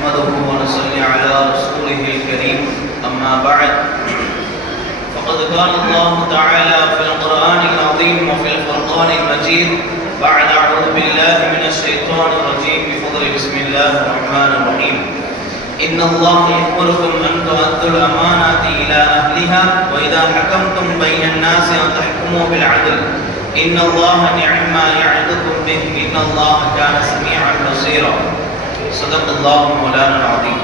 نحمده ونصلي على رسوله الكريم أما بعد فقد قال الله تعالى في القرآن العظيم وفي الفرقان المجيد بعد أعوذ بالله من الشيطان الرجيم بفضل بسم الله الرحمن الرحيم إن الله يأمركم أن تؤدوا الأمانات إلى أهلها وإذا حكمتم بين الناس أن تحكموا بالعدل إن الله نعم ما يعظكم به إن الله كان سميعا بصيرا صدق الله مولانا العظيم.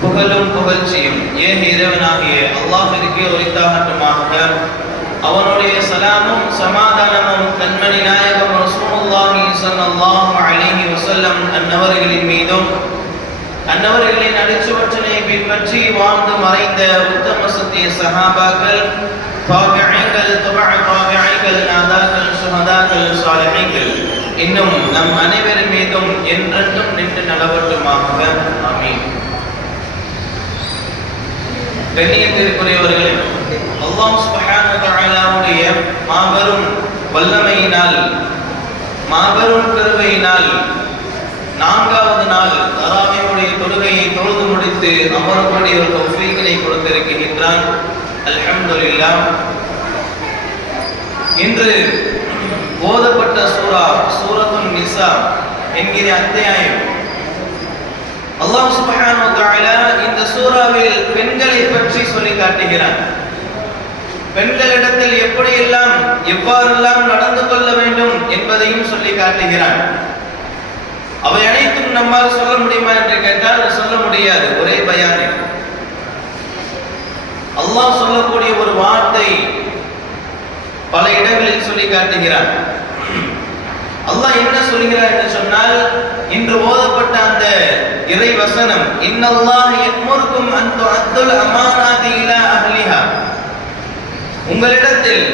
புகழும் புகழ்ச்சியும் ஏக இறைவனாகிய அல்லாஹ்விற்கே உரித்தாகட்டுமாக. அவனுடைய சலாமும் சமாதானமும் கண்மணி நாயகம் ரசூலுல்லாஹி ஸல்லல்லாஹு அலைஹி வஸல்லம் அன்னவர்களின் மீதும் அன்னவர்களின் அடிச்சுவற்றினை பின்பற்றி வாழ்ந்து மறைந்த உத்தம சத்திய சஹாபாக்கள், தாபிஈன்கள், தபஅ தாபிஈன்கள், நாதாக்கள், ஷுஹதாக்கள், சாலிஹீன்கள் இன்னும் நம் அனைவரின் மீதும் என்றென்றும் நின்று நிலவட்டுமாக. ஆமீன். கண்ணியத்திற்குரியவர்களே, அல்லாஹ் சுப்ஹானஹு வ தஆலாவுடைய மாபெரும் வல்லமையினால், மாபெரும் கிருபையினால் நான்காவது நாள் தராவீஹுடைய தொழுகையை தொழுது முடித்து அமரக்கூடிய ஒரு தௌஃபீக்கினை கொடுத்திருக்கின்றான். அல்ஹம்துலில்லாஹ். இன்று ஓதப்பட்ட சூரா சூரத்துன் நிசா என்கிற அத்தியாயம். அல்லாஹ் சுப்ஹானஹு வ தஆலா இந்த சூராவில் பெண்களை பற்றி சொல்லி காட்டுகிறான். பெண்களிடத்தில் எப்படியெல்லாம் எவ்வாறெல்லாம் நடந்து கொள்ள வேண்டும் என்பதையும் சொல்லி காட்டுகிறான். அவை அனைத்தும் நம்மால் சொல்ல முடியுமா என்று கேட்டால் சொல்ல முடியாது. ஒரே பயானே அல்லாஹ் சொல்லக்கூடிய ஒரு வார்த்தை பல இடங்களில் சொல்லி காட்டுகிறான். அல்லாஹ் என்ன சொல்கிறார் என்று சொன்னால், இன்று ஓதப்பட்ட அந்த இறை வசனம், இன்னல்லாஹ யஅமுருக்கும் அன் துஅத்துல் அமானாதி இலா அஹ்லிஹா. உங்களிடத்தில்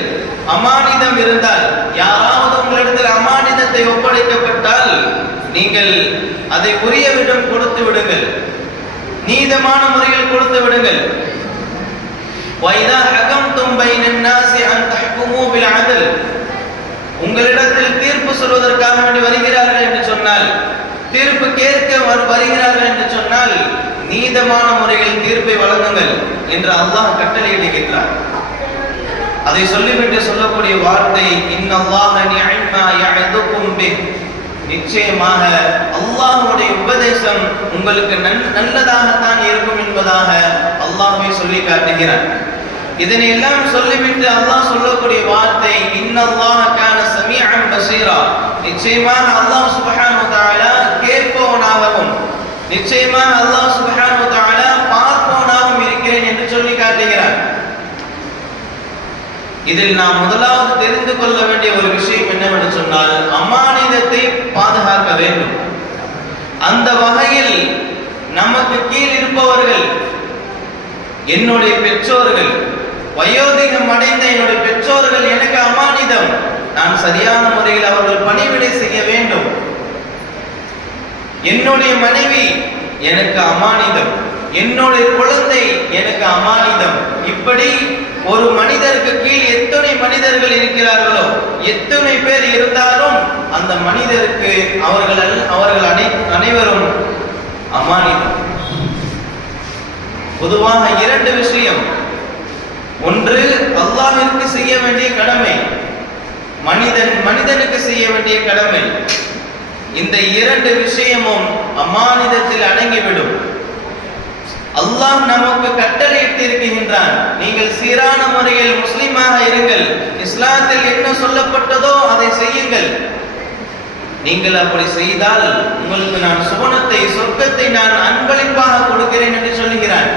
அமானிதம் இருந்தால், யாராவது உங்களிடத்தில் அமானிதத்தை ஒப்படைக்கப்பட்டால் நீங்கள் அதை உரியவிடம் கொடுத்து விடுங்கள், நீதமான முறையில் கொடுத்து விடுங்கள். வைதா ஹகம்தும் பைனன் நாஸி அன் தஹ்குமு பில் அத்ல். உங்களிடத்தில் தீர்ப்பு சொல்வதற்காக வேண்டி வருகிறார்கள் என்று சொன்னால், தீர்ப்பு கேட்க வருகிறார்கள் என்று சொன்னால், நீதமான முறையில் தீர்ப்பை வழங்குங்கள் என்று அல்லாஹ் கட்டளையிடுகிறார். அதை சொல்லிவிட்டு சொல்லக்கூடிய வார்த்தை, இன்னல்லாஹ நிஅமா யஅதுக்கும் பிஹ். நிச்சயமாக அல்லாஹ்வுடைய உபதேசம் உங்களுக்கு நல்லதாகத்தான் இருக்கும் என்பதாக அல்லாஹ்வே சொல்லி காட்டுகிறார். இதனை எல்லாம் சொல்லிவிட்டு அல்லாஹ் சொல்லக்கூடிய வார்த்தை, இன்னல்லாஹ கான சமீஅன் பஸீரா. நிச்சயமாக அல்லாஹ் சுப்ஹானஹு வ தஆலா கேட்பவனாகவும், நிச்சயமாக அல்லாஹ் சுப்ஹானஹு வ தஆலா பார்ப்பவனாகவும் இருக்கிறேன் என்று சொல்லி காட்டுகிறார். இதில் நாம் முதலாவது தெரிந்து கொள்ள வேண்டிய ஒரு விஷயம் என்னவென்று சொன்னால், அமானிதத்தை பாதுகாக்க வேண்டும். அந்த வகையில் நமக்கு கீழ் இருப்பவர்கள், என்னுடைய பெற்றோர்கள், வயோதிகம் அடைந்த என்னுடைய பெற்றோர்கள் எனக்கு அமானிதம். நான் சரியான முறையில் அவர்கள் பணிவிடை செய்ய வேண்டும். என்னுடைய மனைவி எனக்கு அமானிதம், என்னுடைய குழந்தை எனக்கு அமானிதம். இப்படி ஒரு மனிதருக்கு கீழ் எத்தனை மனிதர்கள் இருக்கிறார்களோ, எத்தனை பேர் இருந்தாலும் அந்த மனிதருக்கு அவர்கள் அனைவரும் அமானிதம். பொதுவாக இரண்டு விஷயம். ஒன்று அல்லாஹ்விற்கு செய்ய வேண்டிய கடமை, மனிதனுக்கு செய்ய வேண்டிய கடமை. இந்த இரண்டு விஷயமும் அமானிதத்தில் அடங்கிவிடும். அல்லாஹ் நமக்கு கட்டளையிட்டு இருக்கின்றான், நீங்கள் சீரான முறையில் முஸ்லிமாக இருங்கள், இஸ்லாத்தில் என்ன சொல்லப்பட்டதோ அதை செய்யுங்கள். நீங்கள் அப்படி செய்தால் உங்களுக்கு நான் சுவனத்தை, சொர்க்கத்தை நான் அன்பளிப்பாக கொடுக்கிறேன் என்று சொல்லுகிறான்.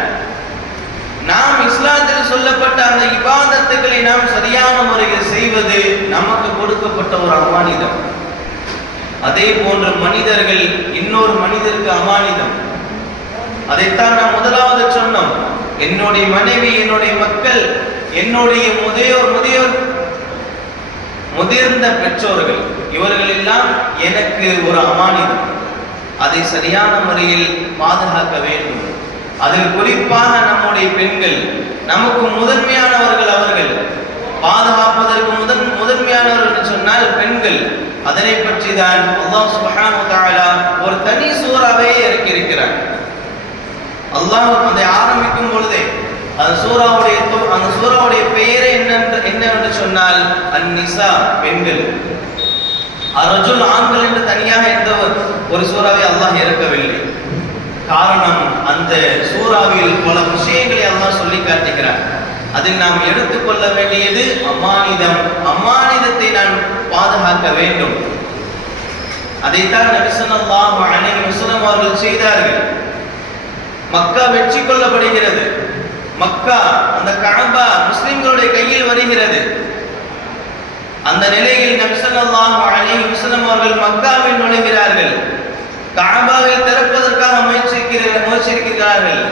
நாம் இஸ்லாத்தில் சொல்லப்பட்ட அந்த இபாதத்துகளை நாம் சரியான முறையில் செய்வது நமக்கு கொடுக்கப்பட்ட ஒரு அமானிதம். அதே போன்ற மனிதர்கள் இன்னொரு மனிதருக்கு அமானிதம். அதைத்தான் நாம் முதலாவது சொன்னோம். என்னுடைய மனைவி, என்னுடைய மக்கள், என்னுடைய முதிர்ந்த பெற்றோர்கள், இவர்கள் எல்லாம் எனக்கு ஒரு அமானிதம். அதை சரியான முறையில் பாதுகாக்க வேண்டும். அதில் குறிப்பாக நம்முடைய பெண்கள் நமக்கு முதன்மையானவர்கள். அவர்கள் பாதுகாப்பதற்கு முதன்மையானவர்கள் என்று சொன்னால் பெண்கள். அதனை பற்றி தான் அல்லாஹ் சுப்ஹானஹு வ தஆலா ஒரு தனி சூறாவே இறக்கியிருக்கிறார். அல்லாஹ் அதை ஆரம்பிக்கும் பொழுதே அந்த சூறாவுடைய பெயரே என்னவென்று சொன்னால் அந்நிசா, பெண்கள். அரஜுல், ஆண்கள் என்று தனியாக எந்த ஒரு சூறாவை அல்லாஹ் இறக்கவில்லை. காரணம், அந்த சூறாவில் பல விஷயங்களை அல்லாஹ் சொல்லி காட்டுகிறார். அதில் நாம் எடுத்துக்கொள்ள வேண்டியது அமானிதம். அமானிதத்தை நாம் பாதுகாக்க வேண்டும். அதைத்தான் நபி ஸல்லல்லாஹு அலைஹி வஸல்லம் அவர்கள் செய்தார்கள். மக்கா வெற்றி கொள்ளப்படுகிறது. மக்கா, அந்த கஅபா முஸ்லிம்களுடைய கையில் வருகிறது. அந்த நிலையில் நபி ஸல்லல்லாஹு அலைஹி வஸல்லம் அவர்கள் மக்காவில் நுழைகிறார்கள். கஅபாவை திறப்பதற்காக முயற்சிக்கிறார்கள்.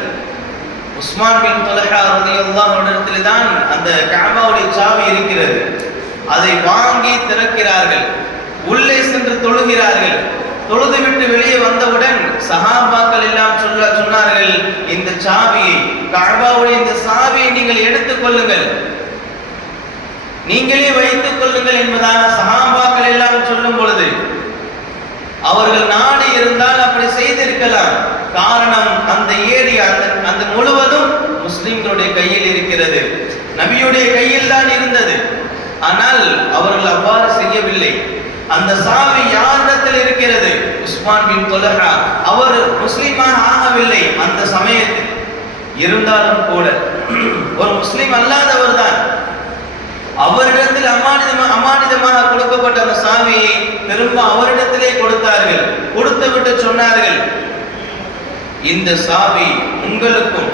உஸ்மான் பின் தொல்ஹா ரலியல்லாஹு அன்ஹு தான் அந்த கஅபாவுடைய சாவி இருக்கிறது. அதை வாங்கி திறக்கிறார்கள். உள்ளே சென்று தொழுகிறார்கள். தொழுதுவிட்டு வெளியே வந்தவுடன் சஹாபாக்கள் எல்லாம் சொன்னார்கள், இந்த சாவியை, கஅபாவுடைய இந்த சாவியை நீங்கள் எடுத்துக் கொள்ளுங்கள், நீங்களே வைத்துக் கொள்ளுங்கள் என்பதாக சஹாபாக்கள் எல்லாம் சொல்லும் பொழுது அவர்கள் நாடு இருந்தால் அப்படி செய்திருக்கலாம். காரணம், அந்த ஏரியா, அந்த முழுவதும் முஸ்லிம்களுடைய கையில் இருக்கிறது, நபியுடைய கையில் தான் இருந்தது. ஆனால் அவர்கள் அவ்வாறு செய்யவில்லை. அந்த சாவி யாரிடத்தில் இருக்கிறது? உஸ்மான் பின் தொல்ஹா. அவர் முஸ்லிமாக ஆகவில்லை அந்த சமயத்தில். இருந்தாலும் கூட ஒரு முஸ்லிம் அல்லாதவர் தான். அவரிடத்தில் அமானிதமாக கொடுக்கப்பட்ட அந்த சாவியை திரும்ப அவரிடத்திலே கொடுத்தார்கள். கொடுத்துவிட்டு சொன்னார்கள், இந்த சாவி உங்களுக்கும்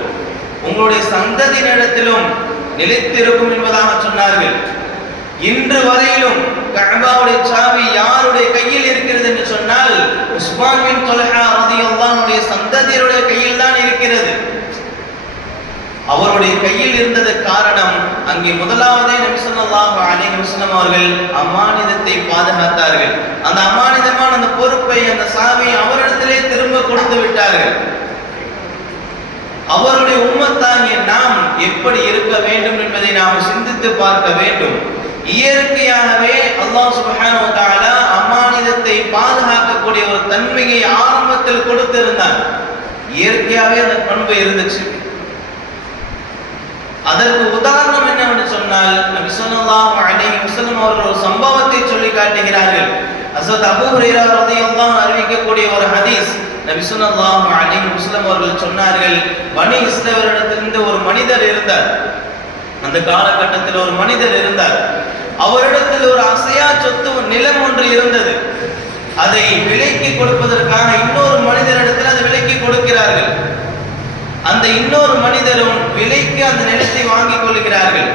உங்களுடைய சந்ததியினரிடத்திலும் நிலைத்திருக்கும் என்பதாக சொன்னார்கள். இன்று வரையிலும் கஅபாவுடைய சாவி யாருடைய கையில் இருக்கிறது என்று சொன்னால் உஸ்மான் பின் தொல்ஹா ரலியல்லாஹு அன்ஹு சந்ததியருடைய கையில் தான் இருக்கிறது. அவருடைய கையில் இருந்தது காரணம், அங்கே முதலாவதே நபி ஸல்லல்லாஹு அலைஹி வஸல்லம் அவர்கள் அமானிதத்தை பாதுகாத்தார்கள். அந்த அமானிதமான அந்த பொறுப்பை, அந்த சாவியை அவரிடத்திலே திரும்ப கொடுத்து விட்டார்கள். அவருடைய உம்மத்தாகிய நாம் எப்படி இருக்க வேண்டும் என்பதை நாம் சிந்தித்து பார்க்க வேண்டும். இயற்கையாகவே அல்லாஹ் சுப்ஹானஹு வ தஆலா அமானிதத்தை பாதுகாக்கக்கூடிய ஒரு தன்மையை ஆரம்பத்தில் கொடுத்திருந்தார். இயற்கையாகவே அந்த பண்பு இருந்துச்சு. அதற்கு உதாரணம் என்னவென்று சொன்னால் நபி ஸல்லல்லாஹு அலைஹி வஸல்லம் அவர்கள் ஒரு சம்பவத்தை சொல்லி காட்டுகிறார்கள். ஹஸரத் அபூ ஹுரைரா ரலியல்லாஹு அன்ஹு அறிவிக்கக்கூடிய ஒரு ஹதீஸ். நபி ஸல்லல்லாஹு அலைஹி வஸல்லம் அவர்கள் சொன்னார்கள், பனி இஸ்ரவேலிடத்திலிருந்து ஒரு மனிதர் இருந்தார். அந்த காலகட்டத்தில் ஒரு மனிதர் இருந்தார். அவரிடத்தில் ஒரு அசையா சொத்து நிலம் ஒன்று இருந்தது. அதை விலைக்கு கொடுப்பதற்காக இன்னொரு மனிதரிடத்தில் அதை விலைக்கு கொடுக்கிறார்கள். அந்த இன்னொரு மனிதரும் விலைக்கு அந்த நிலத்தை வாங்கிக் கொள்கிறார்கள்.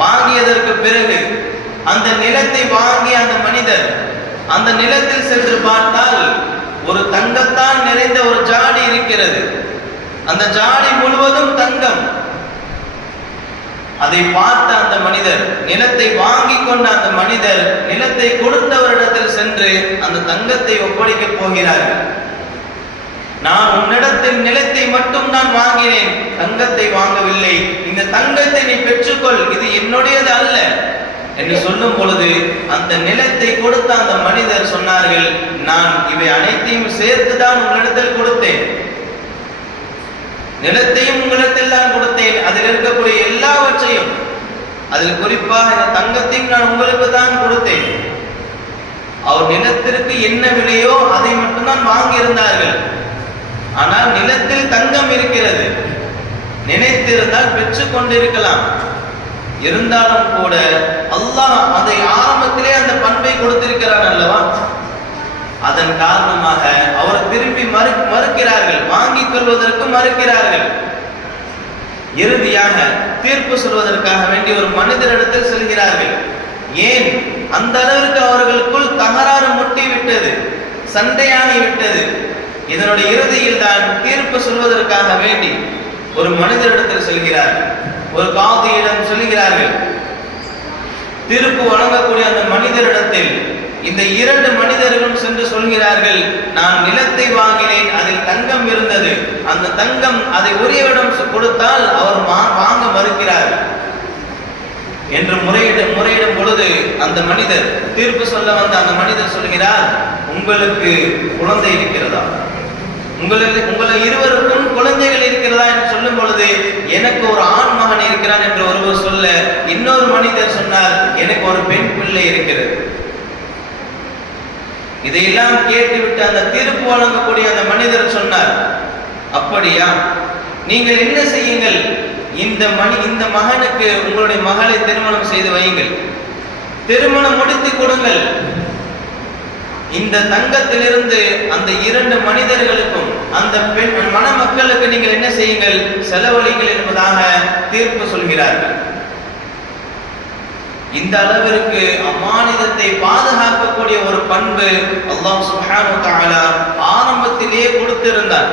வாங்கியதற்கு பிறகு அந்த நிலத்தை வாங்கிய அந்த மனிதர் அந்த நிலத்தில் சென்று பார்த்தால் ஒரு தங்கத்தால் நிறைந்த ஒரு ஜாடி இருக்கிறது. அந்த ஜாடி முழுவதும் தங்கம். அதை பார்த்த அந்த மனிதர், நிலத்தை வாங்கி கொண்ட அந்த மனிதர் நிலத்தை கொடுத்தவரிடத்தில் சென்று அந்த தங்கத்தை ஒப்படைக்கப் போகிறார்கள். நான் உன்னிடத்தில் நிலத்தை மட்டும் நான் வாங்கினேன், தங்கத்தை வாங்கவில்லை. இந்த தங்கத்தை நீ பெற்றுக்கொள், இது என்னுடையது அல்ல என்று சொல்லும் பொழுது அந்த நிலத்தை கொடுத்த அந்த மனிதர் சொன்னார்கள், நான் இவை அனைத்தையும் சேர்த்துதான் உங்களிடத்தில் கொடுத்தேன், நிலத்தையும் உங்களிடத்தில் தான் கொடுத்தேன், அதில் இருக்கக்கூடிய எல்லாவற்றையும், அதில் குறிப்பாக இந்த தங்கத்தையும் நான் உங்களுக்கு தான் கொடுத்தேன். அவர் நிலத்திற்கு என்ன விலையோ அதை மட்டும்தான் வாங்கி இருந்தார்கள். ஆனால் நிலத்தில் தங்கம் இருக்கிறது, நினைத்திருந்தால் பெற்றுக் கொண்டிருக்கலாம். இருந்தாலும் கூட அல்லாஹ் அதை ஆரம்பத்திலே அந்த பண்பை கொடுத்திருக்கிறான் அல்லவா? அதன் காரணமாக அவர் திரும்பி மறுக்கிறார்கள், வாங்கிக் கொள்வதற்கு மறுக்கிறார்கள். இறுதியாக தீர்ப்பு சொல்வதற்காக வேண்டி ஒரு மனிதரிடத்தில் செல்கிறார்கள். ஏன் அந்த அளவிற்கு அவர்களுக்குள் தகராறு முட்டிவிட்டது, சண்டையாகிவிட்டது. இதனுடைய இறுதியில் தான் தீர்ப்பு சொல்வதற்காக வேண்டி ஒரு மனிதரிடத்தில் செல்கிறார்கள். ஒரு காதியிடம் சொல்கிறார்கள். தீர்ப்பு வழங்கக்கூடிய அந்த மனிதரிடத்தில் இந்த இரண்டு மனிதர்களும் சென்று சொல்கிறார்கள், நான் நிலத்தை வாங்கினேன், அதில் தங்கம் இருந்தது, அந்த தங்கம் அதை உரியவிடம் கொடுத்தால் அவர் வாங்க மறுக்கிறார். என்று முறையிடும் பொழுது அந்த மனிதர், தீர்ப்பு சொல்ல வந்த அந்த மனிதர் சொல்கிறார், உங்களுக்கு குழந்தை இருக்கிறதா? உங்களை இருவருக்கும் குழந்தைகள் இருக்கிறதா என்று சொல்லும் பொழுது, எனக்கு ஒரு ஆண் மகன் இருக்கிறான் என்று ஒருவர் சொல்ல, இன்னொரு மனிதர் சொன்னார், எனக்கு ஒரு பெண் பிள்ளை இருக்கிறது. இதையெல்லாம் கேட்டுவிட்டு அந்த தீர்ப்பு வழங்கக்கூடிய அந்த மனிதர் சொன்னார், அப்படியா, நீங்கள் என்ன செய்யுங்கள், இந்த மகனுக்கு உங்களுடைய மகளை திருமணம் செய்து வையுங்கள், திருமணம் முடித்து கொடுங்கள். இந்த தங்கத்திலிருந்து அந்த 2 மனிதர்களுக்கும் அந்த பெண் மணமக்களுக்கு நீங்கள் என்ன செய்யுங்கள், செலவழிங்கள் என்பதாக தீர்ப்பு சொல்கிறார்கள். இந்த அளவிற்கு அமானிதத்தை பாதுகாக்கக்கூடிய ஒரு பண்பு அல்லாஹ் சுப்ஹானஹு வ தஆலா ஆரம்பத்திலேயே கொடுத்திருந்தார்.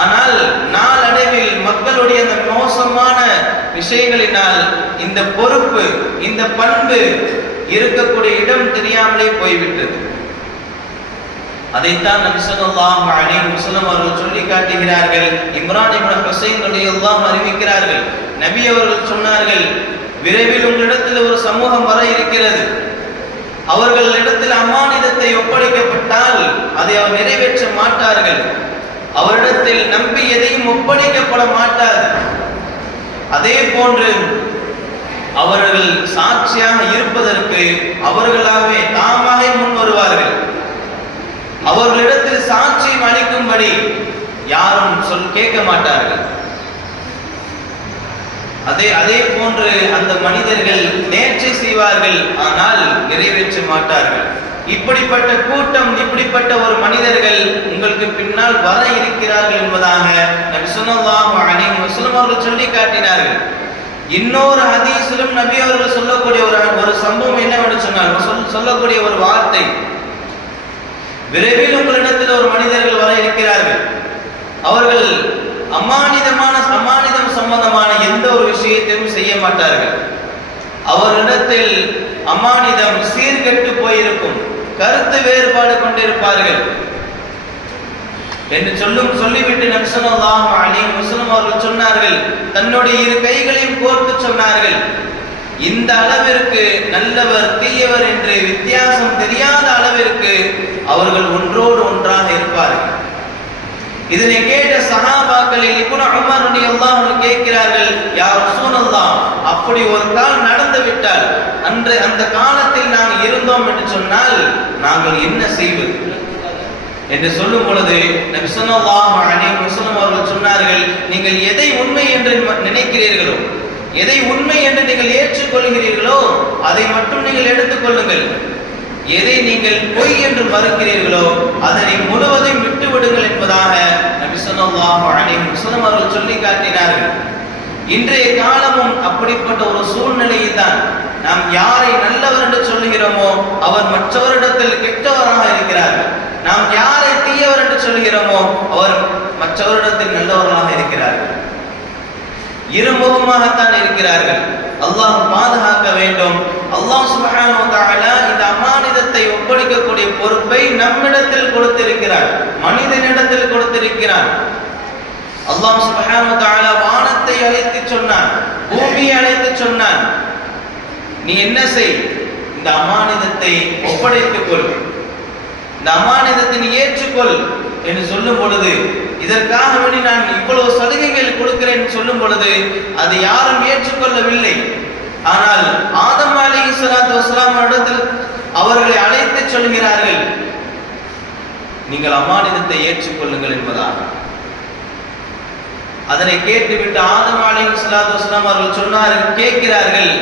ஆனால் நாளடைவில் மக்களுடைய அந்த மோசமான விஷயங்களினால் இந்த பொறுப்பு, இந்த பண்பு இருக்கக்கூடிய இடம் தெரியாமலே போய்விட்டது. அதைத்தான் நபி ஸல்லல்லாஹு அலைஹி வஸல்லம் அவர்கள் சொல்லி காட்டுகிறார்கள். இம்ரான் இப்னு ஹுசைன் ரலியல்லாஹு அறிவிக்கிறார்கள், நபி அவர்கள் சொன்னார்கள், விரைவில் உங்களிடத்தில் ஒரு சமூகம் வர இருக்கிறது, அவர்களிடத்தில் அமானிதத்தை ஒப்படைக்கப்பட்டால் அதை அவர் நிறைவேற்ற மாட்டார்கள், அவரிடத்தில் நம்பி எதையும் ஒப்படைக்கப்பட மாட்டாது. அதே போன்று அவர்கள் சாட்சியாக இருப்பதற்கு அவர்களாகவே தாமாகவே முன் வருவார்கள், அவர்களிடத்தில் சாட்சியம் அளிக்கும்படி யாரும் கேட்க மாட்டார்கள். அதே போன்று அந்த மனிதர்கள் நேர்ச்சை செய்வார்கள், ஆனால் நிறைவேற்ற மாட்டார்கள். இப்படிப்பட்ட கூட்டம், இப்படிப்பட்ட ஒரு மனிதர்கள் உங்களுக்கு பின்னால் வர இருக்கிறார்கள் என்பதாக நபி ஸல்லல்லாஹு அலைஹி வஸல்லம் அவர்கள் சொல்லி காட்டினார்கள். இன்னொரு ஹதீஸிலும் நபி அவர்கள் சொல்லக்கூடிய ஒரு சம்பவம் என்னவென்று சொன்னார், சொல்லக்கூடிய ஒரு வார்த்தை, விரைவில் உங்களிடத்தில் ஒரு மனிதர்கள் வர இருக்கிறார்கள், அவர்கள் அமானிதம் சம்பந்தமான எந்த ஒரு விஷயத்தையும் செய்ய மாட்டார்கள், அவரிடத்தில் அமானிதம் சீர்கெட்டு போயிருக்கும், கருத்து வேறுபாடு கொண்டிருப்பார்கள் என்று சொல்லிவிட்டு நபி ஸல்லல்லாஹு அலைஹி வஸல்லம் அவர்கள் சொன்னார்கள், தன்னுடைய 2 கைகளையும் கோர்த்து சொன்னார்கள், இந்த அளவிற்கு நல்லவர் தீயவர் என்று வித்தியாசம் தெரியாத அளவிற்கு அவர்கள் ஒன்றோடு ஒன்றாக இருப்பார்கள். இதனை கேட்ட சஹாபாக்களில் இப்னு உமர் ரலியல்லாஹு அன்ஹு கேட்கிறார்கள், யா ரசூலல்லாஹ், அப்படி ஒரு கால் நடந்து விட்டால், அந்த காலத்தில் நாங்கள் இருந்தோம் என்று சொன்னால் நாங்கள் என்ன செய்வது என்று சொல்லும் பொழுது நபி ஸல்லல்லாஹு அலைஹி வஸல்லம் அவர்கள் சொன்னார்கள், நீங்கள் எதை உண்மை என்று நினைக்கிறீர்களோ, எதை உண்மை என்று நீங்கள் ஏற்றுக்கொள்கிறீர்களோ அதை மட்டும் நீங்கள் எடுத்துக்கொள்ளுங்கள், எதை நீங்கள் பொய் என்று மறுக்கிறீர்களோ அதனை முழுவதையும் விட்டு விடுங்கள் என்பதாக நபி ஸல்லல்லாஹு அலைஹி வஸல்லம் அவர்கள் சொல்லி காட்டினார்கள். இன்றைய காலமும் அப்படிப்பட்ட ஒரு சூழ்நிலையில் தான் நாம் யாரை நல்லவர் என்று சொல்லுகிறோமோ அவர் மற்றவரிடத்தில் கெட்டவராக இருக்கிறார், நாம் யாரை தீயவர் என்று சொல்லுகிறோமோ அவர் மற்றவரிடத்தில் நல்லவராக இருக்கிறார்கள், இருமுகமாகத்தான் இருக்கிறார்கள். அல்லாஹ் பாதுகாக்க வேண்டும். அல்லாஹ் சுப்ஹானஹு வ தஆலா இந்த அமானிதத்தை ஒப்படைக்கக்கூடிய பொறுப்பை நம்மிடத்தில் கொடுத்திருக்கிறார், மனிதனிடத்தில் கொடுத்திருக்கிறார். அல்லாஹ் சுப்ஹானஹு வ தஆலா வானத்தை அழைத்து சொன்னான், பூமியை அழைத்து சொன்னான், நீ என்ன செய், இந்த அமானிதத்தை ஒப்படைத்துக் கொள், இந்த அமானிதத்தை நீ ஏற்றுக்கொள் என்று சொல்லும் பொழுது, இதற்காக வேண்டி நான் இவ்வளவு சலுகைகள் கொடுக்கிறேன் சொல்லும் பொழுது அதை யாரும் ஏற்றுக்கொள்ளவில்லை. ஆனால் ஆதம் அலைஹிஸ்ஸலாத்து வஸ்ஸலாம் இடத்தில் அவர்களை அழைத்து சொல்கிறார்கள், நீங்கள் அமானிதத்தை ஏற்றுக்கொள்ளுங்கள் என்பதாக. அதனை கேட்டுவிட்டு ஆதம் அலைஹிஸ்ஸலாத்து வஸ்ஸலாம் அவர்கள் கேட்கிறார்கள்,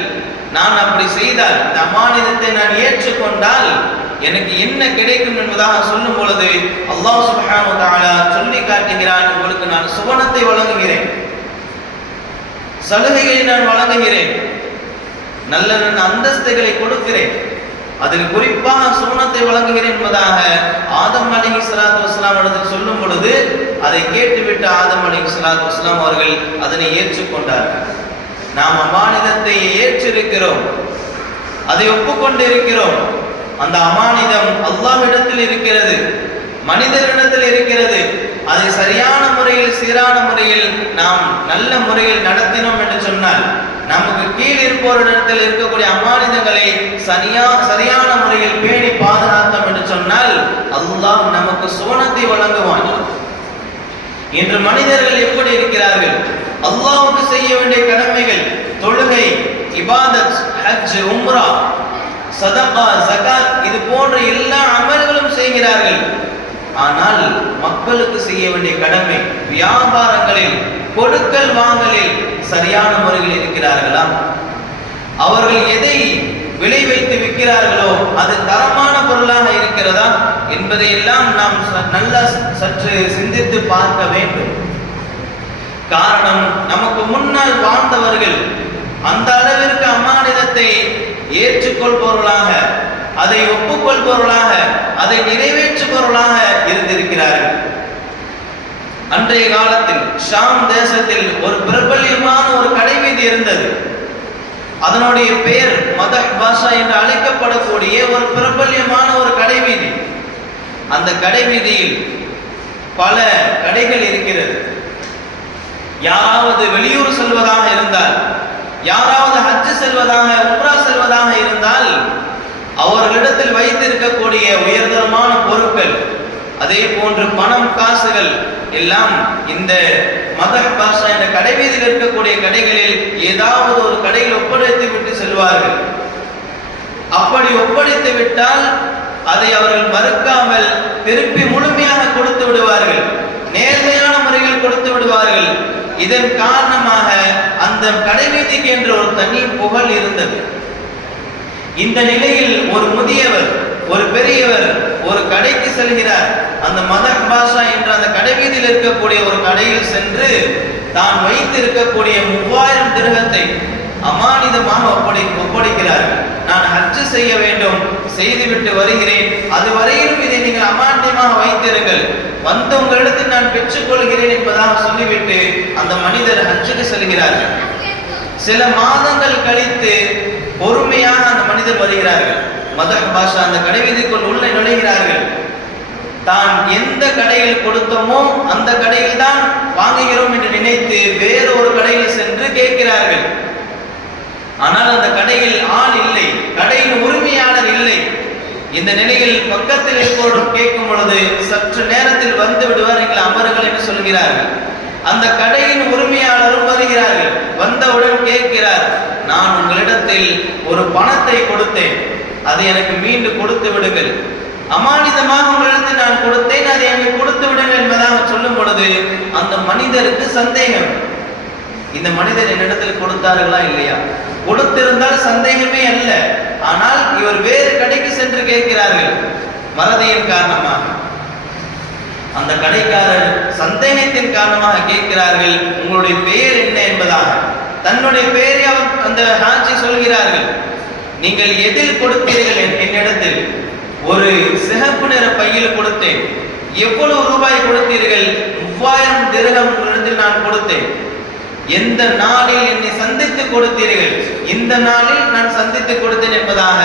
நான் அப்படி செய்தால், இந்த அமானிதத்தை நான் ஏற்றுக்கொண்டால் எனக்கு என்ன கிடைக்கும் என்பதாக சொல்லும் பொழுது அல்லாஹ் சுப்ஹானஹு வ தஆலா சொல்லி காட்டுகிறான், உங்களுக்கு நான் சுவனத்தை வழங்குகிறேன், சலுகைகளை நான் வழங்குகிறேன், நல்ல நல்ல அந்தஸ்துகளை கொடுக்கிறேன், அதில் குறிப்பாக சுவனத்தை வழங்குகிறேன் என்பதாக ஆதம் அலைஹிஸ்ஸலாத்து வஸ்ஸலாம் இடத்தில் சொல்லும் பொழுது அதை கேட்டுவிட்டு ஆதம் அலைஹிஸ்ஸலாத்து வஸ்ஸலாம் அவர்கள் அதனை ஏற்றுக்கொண்டார்கள். நாம் அமானிதத்தை ஏற்றிருக்கிறோம், அதை ஒப்புக்கொண்டு இருக்கிறோம். அந்த அமானிதம் அல்லாஹ்விடத்தில் இருக்கிறது, மனிதரிடத்தில் இருக்கிறது. அதை சரியான முறையில், சீரான முறையில் நாம் நல்ல முறையில் நடத்தினோம் என்று சொன்னால் நமக்கு கீழ் இருப்பவரிடத்தில் இருக்கக்கூடிய அமானிதங்களை சரியான முறையில் பேணி பாதுகாத்தோம் என்று சொன்னால் அல்லாஹ் நமக்கு சுவனத்தை வழங்குவான். இன்று மனிதர்கள் எப்படி இருக்கிறார்கள்? அல்லாஹ்வுக்கு செய்ய வேண்டிய கடமைகள், தொழுகை, இபாதத், ஹஜ், உம்ரா, சதகா, ஜகாத், இது போன்ற எல்லா அமல்களும் செய்கிறார்கள். ஆனால் மக்களுக்கு செய்ய வேண்டிய கடமை, வியாபாரங்களில், கொடுக்கல் வாங்கலில் சரியான முறையில் இருக்கிறார்களா? அவர்கள் எதை விலை வைத்து விற்கிறார்களோ அது தரமான பொருளாக இருக்கிறதா என்பதையெல்லாம் நாம் நல்ல சற்று சிந்தித்து பார்க்க வேண்டும். காரணம், நமக்கு முன்னால் வாழ்ந்தவர்கள் அந்த அளவிற்கு அமானிதத்தை ஏற்றுக்கொள்பவர்களாக, அதை ஒப்புக்கொள்பவர்களாக, அதை நிறைவேற்றுபவர்களாக இருந்திருக்கிறார்கள். அன்றைய காலத்தில் ஷாம் தேசத்தில் ஒரு பிரபல்யமான ஒரு கடைவீதி இருந்தது. அதனுடைய பெயர் மதஹ் பாஷா என்று அழைக்கப்படக்கூடிய ஒரு பிரபல்யமான ஒரு கடைவீதி. அந்த கடைவீதியில் பல கடைகள் இருக்கிறது. யாராவது வெளியூர் செல்வதாக இருந்தால், யாராவது ஹஜ் செல்வதாக, உம்ரா செல்வதாக இருந்தால் அவர்களிடத்தில் வைத்திருக்கக்கூடிய உயர்தரமான பொருட்கள், அதே போன்று பணம், காசுகள் எல்லாம் இந்த மதஹ் பாஷா என்ற கடைவீதியில் இருக்கக்கூடிய கடைகளில் ஏதாவது ஒரு கடையில் ஒப்படைத்து விட்டு செல்வார்கள். அப்படி ஒப்படைத்து விட்டால் அதை அவர்கள் மறுக்காமல் திருப்பி முழுமையாக கொடுத்து விடுவார்கள், நேர்மையான முறையில் கொடுத்து விடுவார்கள். இதன் காரணமாக அந்த கடைவீதிக்கு என்று ஒரு தனி புகழ் இருந்தது. இந்த நிலையில் ஒரு முதியவர், ஒரு பெரியவர் ஒரு கடைக்கு செல்கிறார். அந்த மதஹ் பாஷா என்ற அந்த கடைவீதியில் இருக்கக்கூடிய ஒரு கடையில் சென்று தான் வைத்து இருக்கக்கூடிய 3000 திர்ஹத்தை அமானிதமாக ஒப்படைக்கிறார்கள். நான் ஹஜ் செய்ய வேண்டும், செய்துவிட்டு வருகிறேன், அதுவரையிலும் இதை நீங்கள் அமானிதமாக வைத்திருங்கள், வந்த உங்களிடத்தில் நான் பெற்றுக்கொள்கிறேன் என்பதாக சொல்லிவிட்டு அந்த மனிதர் ஹஜ்ஜுக்கு செல்கிறார்கள். சில மாதங்கள் கழித்து பொறுமையாக அந்த மனிதர் வருகிறார்கள். மதஹ் பாஷா அந்த கடைவீதிக்குள் உள்ள நுழைகிறார்கள். தான் எந்த கடையில் கொடுத்தோமோ அந்த கடையில் தான் வாங்குகிறோம் என்று நினைத்து வேறு ஒரு கடையில் சென்று கேட்கிறார்கள். ஆனால் அந்த கடையில் ஆள் இல்லை, கடையின் உரிமையாளர் இல்லை. இந்த நிலையில் பக்கத்தில் இருப்பவரும் கேட்கும் பொழுது சற்று நேரத்தில் வந்து விடுவார், நீங்கள் அமருங்கள் என்று சொல்கிறார்கள். அந்த கடையின் உரிமையாளரும் வருகிறார்கள். வந்தவுடன் கேட்கிறார், நான் உங்களிடத்தில் ஒரு பணத்தை கொடுத்தேன், அதை எனக்கு மீண்டும் கொடுத்து விடுங்கள். அமானிதமாக உங்களிடத்தில் நான் கொடுத்தேன், அதை எனக்கு கொடுத்து விடுங்கள் என்பதாக சொல்லும் பொழுது அந்த மனிதருக்கு சந்தேகம், இந்த மனிதர் என்னிடத்தில் கொடுத்தார்களா இல்லையா? கொடுத்திருந்தால் சந்தேகமே அல்ல. ஆனால் இவர் வேறு கடைக்கு சென்று கேட்கிறார்கள் மறதியின் காரணமாக. அந்த கடைக்காரர் சந்தேகத்தின் காரணமாக கேட்கிறார்கள், உங்களுடைய பெயர் என்ன என்பதாக. தன்னுடைய பெயரை அவர் அந்த ஹாஜி சொல்கிறார்கள். நீங்கள் எதில் கொடுத்தீர்கள் என்னிடத்தில்? ஒரு சிகப்பு நிற பையில் கொடுத்தேன். எவ்வளவு ரூபாய் கொடுத்தீர்கள்? 3000 திர்ஹம் உங்களிடத்தில் நான் கொடுத்தேன். எந்த நாளில் என்னை சந்தித்து கொடுத்தீர்கள்? இந்த நாளில் நான் சந்தித்து கொடுத்தேன் என்பதாக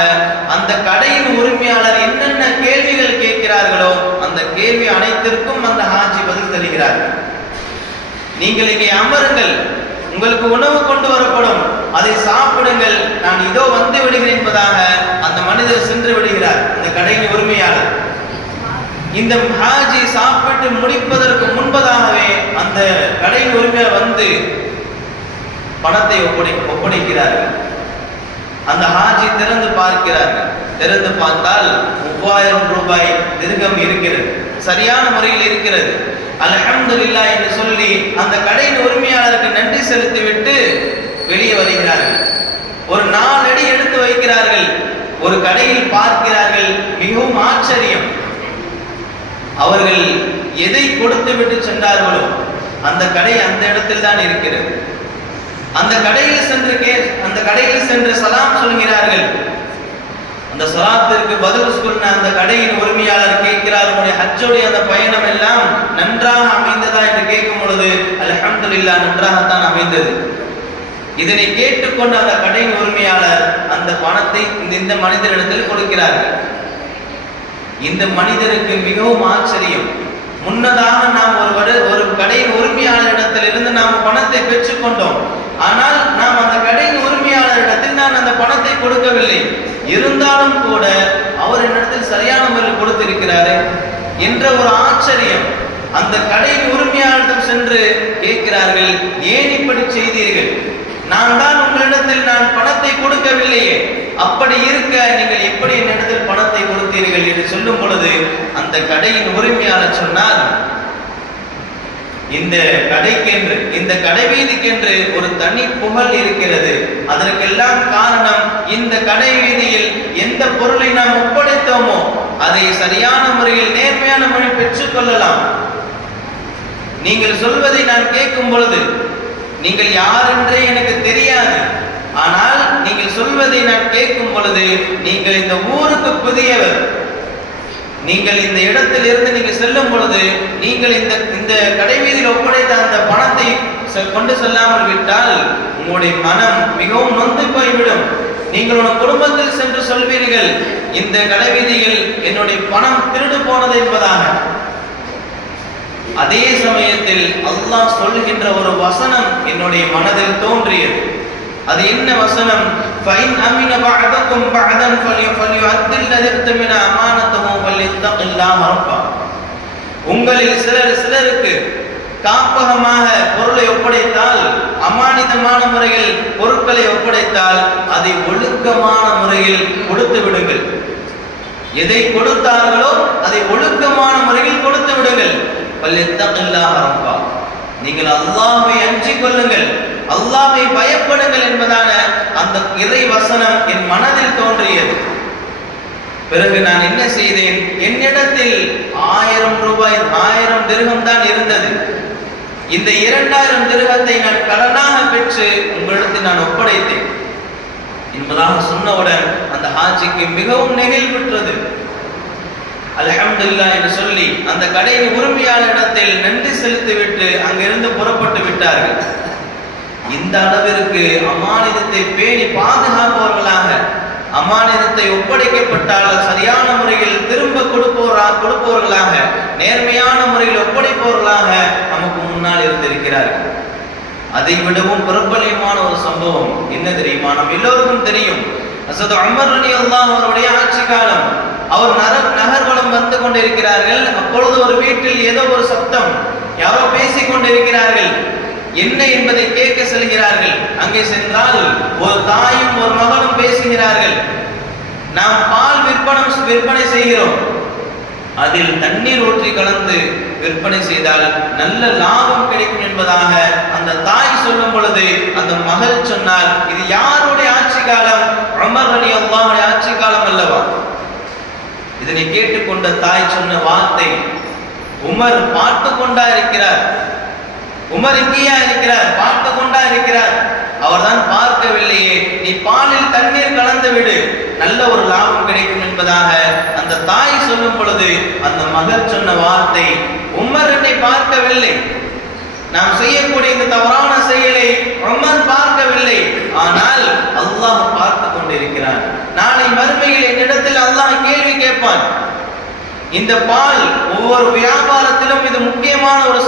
அந்த கடையின் உரிமையாளர் என்னென்ன கேள்விகள் கேட்கிறார்களோ அந்த கேள்வி அனைத்திற்கும் அந்த ஹாஜி பதில் தருகிறார்கள். நீங்கள் இங்கே அமருங்கள், உங்களுக்கு உணவு கொண்டு வரப்படும், அதை சாப்பிடுங்கள், நான் இதோ வந்து விடுகிறேன் என்பதாக அந்த மனிதர் சென்று விடுகிறார். அந்த கடையின் உரிமையாளர் இந்த ஹாஜி சாப்பிட்டு முடிப்பதற்கு முன்பதாகவே அந்த கடையின் உரிமையாளர் வந்து பணத்தை ஒப்படைக்கிறார்கள். அந்த ஹாஜி திறந்து பார்க்கிறார்கள். திறந்து பார்த்தால் 3000 ரூபாய் திர்ஹம் இருக்கிறது, சரியான முறையில் இருக்கிறது. அல்ஹம்துலில்லாஹ் என்று சொல்லி அந்த கடையின் உரிமையாளருக்கு நன்றி செலுத்திவிட்டு வெளியே வருகிறார்கள். ஒரு 4 அடி எடுத்து வைக்கிறார்கள். ஒரு கடையில் பார்க்கிறார்கள், மிகவும் ஆச்சரியம். அவர்கள் எதை கொடுத்து விட்டு சென்றார்களோ அந்த கடை அந்த இடத்தில் தான் இருக்கிறது. அந்த கடையில் சென்று சலாம் சொல்கிறார்கள். அந்த சலாத்திற்கு பதில் சொன்ன அந்த கடையின் உரிமையாளர் கேட்கிறார், உங்களுடைய ஹஜ்ஜுடைய அந்த பயணம் எல்லாம் நன்றாக அமைந்ததா என்று கேட்கும் பொழுது அல்ஹம்துலில்லாஹ் நன்றாகத்தான் அமைந்தது. இதனை கேட்டுக்கொண்ட அந்த கடையின் உரிமையாளர் அந்த பணத்தை இந்த மனிதரிடத்தில் கொடுக்கிறார்கள். இந்த மனிதருக்கு மிகவும் ஆச்சரியம். முன்னதாக நாம் ஒரு கடையின் உரிமையாளரிடத்தில் இருந்து நாம் பணத்தை பெற்றுக்கொண்டோம். ஆனால் நாம் அந்த கடையின் கொடுக்கவில்லை, இருந்தாலும் கூட அவர் என்னிடத்தில் சரியான முறையில் கொடுத்திருக்கிறாரு என்ற ஒரு ஆச்சரியம். அந்த கடையின் உரிமையாளரிடம் சென்று கேட்கிறார்கள், ஏன் இப்படி செய்தீர்கள்? நான் தான் உங்களிடத்தில் நான் பணத்தை கொடுக்கவில்லையே, அப்படி இருக்க நீங்கள் எப்படி என்னிடத்தில் பணத்தை கொடுத்தீர்கள் என்று சொல்லும் பொழுது அந்த கடையின் உரிமையாளர் சொன்னார், இந்த கடைக்கென்று, இந்த கடை வீதிக்கென்று ஒரு தனி புகழ் இருக்கிறது. அதற்கெல்லாம் காரணம், இந்த கடை வீதியில் எந்த பொருளை நாம் ஒப்படைத்தோமோ அதை சரியான முறையில் நேர்மையான முறையில் பெற்றுக் கொள்ளலாம். நீங்கள் சொல்வதை நான் கேட்கும் பொழுது நீங்கள் யார் என்றே எனக்கு தெரியாது, ஆனால் நீங்கள் சொல்வதை நான் கேட்கும் பொழுது நீங்கள் இந்த ஊருக்கு புதியவர். நீங்கள் இந்த இடத்தில் இருந்து நீங்கள் செல்லும் பொழுது நீங்கள் இந்த கடைவீதியில் ஒப்படைத்த அந்த பணத்தை கொண்டு செல்லாமல் விட்டால் உங்களுடைய மனம் மிகவும் நொந்து போய்விடும். நீங்கள் உங்கள் குடும்பத்தில் சென்று சொல்வீர்கள், இந்த கடைவீதியில் என்னுடைய பணம் திருடு போனது என்பதாக. அதே சமயத்தில் அல்லாஹ் சொல்லுகின்ற ஒரு வசனம் என்னுடைய மனதில் தோன்றியது. அது என்ன வசனம்? فَإِنْ أَمِنَ بَعْضُكُمْ بَعْضًا فَلْيُؤَدِّ الَّذِي اؤْتُمِنَ أَمَانَتَهُ وَلْيَتَّقِ اللَّهَ رَبَّهُ. உங்களில் சிலருக்கு காப்பகமாக பொருளை ஒப்படைத்தால், அமானிதமான முறையில் பொருட்களை ஒப்படைத்தால் அதை ஒழுக்கமான முறையில் கொடுத்து விடுங்கள். எதை கொடுத்தார்களோ அதை ஒழுக்கமான முறையில் கொடுத்து விடுங்கள். வல்யத்தகில்லாஹ ரப்பா, நீங்கள் அல்லாஹ்வை அஞ்சிக் கொள்ளுங்கள், அல்லாஹ்வை பயப்படுங்கள் என்பதான அந்த இறை வசனம் என் மனதில் தோன்றியது. பிறகு நான் என்ன செய்தேன்? என்னிடத்தில் 1000 ரூபாய் 1000 திர்ஹம் தான் இருந்தது. இந்த 2000 திர்ஹத்தை நான் கடனாக பெற்று உங்களிடத்தில் நான் ஒப்படைத்தேன் என்பதாக சொன்னவுடன் அந்த ஹாஜிக்கு மிகவும் நெகிழ்வுற்றது. அல்ஹம்துலில்லாஹ் என்று சொல்லி அந்த கடையின் உரிமையாளரிடத்தில் நன்றி செலுத்திவிட்டு அங்கிருந்து புறப்பட்டு விட்டார்கள். இந்த அளவிற்கு அமானிதத்தை பேணி பாதுகாப்பவர்களாக, அமானிதத்தை ஒப்படைக்கப்பட்டால் சரியான முறையில் திரும்ப கொடுப்பவர்களாக, நேர்மையான முறையில் ஒப்படைப்பவர்களாக நமக்கு முன்னால் இருந்திருக்கிறார்கள். அதை விடவும் பிரபலமான ஒரு சம்பவம் என்ன தெரியுமா? நம் எல்லோருக்கும் தெரியும். ஹஸரத் உமர் ரலியல்லாஹு அவருடைய ஆட்சி காலம். அவர் நகர்வலம் வந்து கொண்டிருக்கிறார்கள். அப்பொழுது ஒரு வீட்டில் ஏதோ ஒரு சத்தம், யாரோ பேசிக் கொண்டிருக்கிறார்கள். என்ன என்பதை கேட்க செல்கிறார்கள். அங்கே சென்றால் ஒரு தாயும் ஒரு மகனும் பேசுகிறார்கள். நாம் பால் விற்பனை செய்கிறோம், அதில் தண்ணீர் ஊற்றி கலந்து விற்பனை செய்தால் நல்ல லாபம் கிடைக்கும் என்பதாக அந்த தாய் சொல்லும் பொழுது அந்த மகள் சொன்னால், இது யாருடைய ஆட்சி காலம்? உமர் ரலியல்லாஹு அன்ஹு ஆட்சி காலம் அல்லவா? இதனை கேட்டுக்கொண்ட தாய் சொன்ன வார்த்தை, உமர் பார்த்து கொண்டா இருக்கிறார், உமர் இங்கேயா இருக்கிறார், பார்த்து கொண்டா இருக்கிறார், அவர்தான் பார்க்கவில்லையே, நீ பாலில் தண்ணீர் கலந்து விடு, நல்ல ஒரு லாபம் கிடைக்கும் என்பதாக அந்த தாய் சொல்லும் பொழுது அந்த மகள் சொன்ன வார்த்தை, உமர் என்னை பார்க்கவில்லை, நாம் செய்யக்கூடிய இந்த தவறான செயலை உமர் பார்க்கவில்லை, ஆனால் அல்லாஹ் பார்த்து கொண்டிருக்கிறான். நாளை மறுமையில் என்னிடத்தில் அல்லாஹ் கேள்வி கேட்பான். இந்த பால் ஒவ்வொரு வியாபாரத்திலும் இது முக்கியமான ஒரு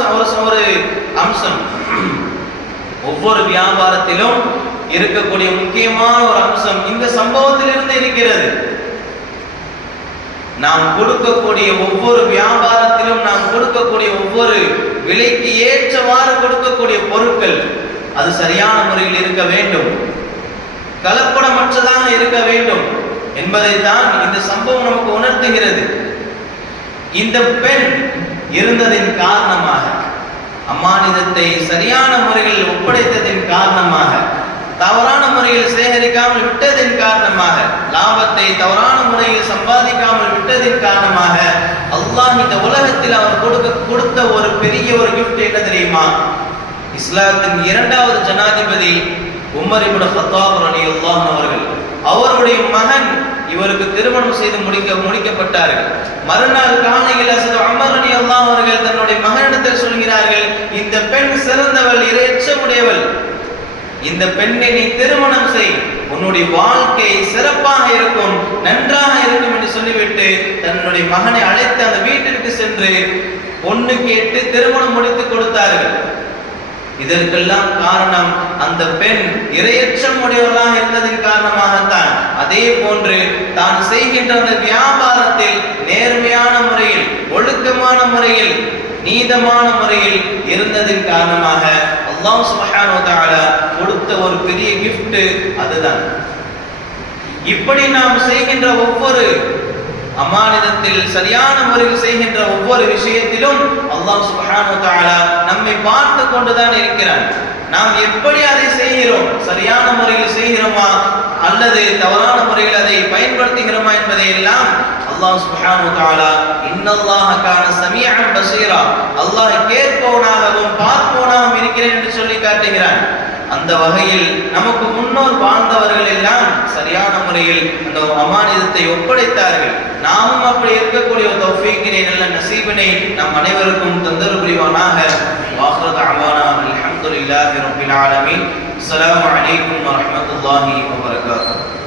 அம்சம். ஒவ்வொரு வியாபாரத்திலும் இருக்கக்கூடிய முக்கியமான ஒரு அம்சம் இந்த சம்பவத்திலிருந்து இருக்கிறது. நாம் கொடுக்கக்கூடிய ஒவ்வொரு வியாபாரத்திலும், நாம் கொடுக்கக்கூடிய ஒவ்வொரு விலைக்கு ஏற்றவாறு கொடுக்கக்கூடிய பொருட்கள் அது சரியான முறையில் இருக்க வேண்டும், கலப்படமற்றதாக இருக்க வேண்டும் என்பதைத்தான் இந்த சம்பவம் நமக்கு உணர்த்துகிறது. இந்த பெண் இருந்ததின் காரணமாக, அம்மானிதத்தை சரியான முறையில் ஒப்படைத்ததின் காரணமாக, தவறான முறையில் சேகரிக்காமல் விட்டதின் காரணமாக, லாபத்தை தவறான முறையில் சம்பாதிக்காமல் விட்டதின் காரணமாக அல்லாஹ் இந்த உலகத்தில் அவர் கொடுத்த ஒரு பெரிய ஒரு கிஃப்ட் என்ன தெரியுமா? இஸ்லாத்தின் 2வது ஜனாதிபதி உமர் இப்னு கத்தாப் ரலியல்லாஹு அவர்கள், அவருடைய மகன் இவருக்கு திருமணம் செய்து முடிக்கப்பட்டார்கள். மறுநாள் காலையில் ஹஸரத் உமர் ரலியல்லாஹு அவர்கள் தன்னுடைய மகனிடத்தில் சொல்கிறார்கள், இந்த பெண் சிறந்தவள், இறையச்சமுடையவள், இந்த பெண்ணை நீ திருமணம் செய், உன்னுடைய வாழ்க்கை சிறப்பாக இருக்கும், நன்றாக இருக்கும் என்று சொல்லிவிட்டு தன்னுடைய மகனை அழைத்து அந்த வீட்டிற்கு சென்று பொண்ணு கேட்டு திருமணம் முடித்து கொடுத்தார்கள். இதற்கெல்லாம் காரணம் அந்த பெண் இரையச்சம் உடையவளாக இருந்ததின் காரணமாகத்தான். அதே போன்று தான் செய்கின்ற அந்த வியாபாரத்தில் நேர்மையான முறையில், ஒழுக்கமான முறையில், நீதமான முறையில் இருந்ததின் காரணமாக அல்லாஹ் சுப்ஹானஹு வ தஆலா கொடுத்த ஒரு பெரிய gift அதுதான். இப்படி நாம் செய்கின்ற ஒவ்வொரு அமானிதத்தில் சரியான முறையில் செய்கின்ற ஒவ்வொரு விஷயத்திலும் அல்லாஹ் சுப்ஹானஹு வ தஆலா நம்மை பார்த்து கொண்டுதான் இருக்கிறான். நாம் எப்படி அதை செய்கிறோம், சரியான முறையில் செய்கிறோமா அல்லது தவறான முறையில் அதை பயன்படுத்துகிறோமா என்பதை எல்லாம் அல்லாஹ் சுப்ஹானஹு வ தஆலா இன்னல்லாஹ கான சமீஅன் பஸீரா, அல்லாஹ் கேட்பவனாகவும் பார்ப்பவனாகவும் இருக்கிறேன் என்று சொல்லி காட்டுகிறான். அந்த வகையில் நமக்கு முன்னோர் வாழ்ந்தவர்கள் எல்லாம் சரியான முறையில் அந்த அமானிதத்தை ஒப்படைத்தார்கள். நாமும் அப்படி இருக்கக்கூடிய ஒரு தௌஃபீக்கினை, நல்ல நசீபினை நம் அனைவருக்கும் தந்தருள் புரிவானாக. வாஹிரு தஅவானா அல்ஹம்துலில்லாஹி ரப்பில் ஆலமீன். அஸ்ஸலாமு அலைக்கும் வரஹ்மத்துல்லாஹி வபரகாத்துஹு.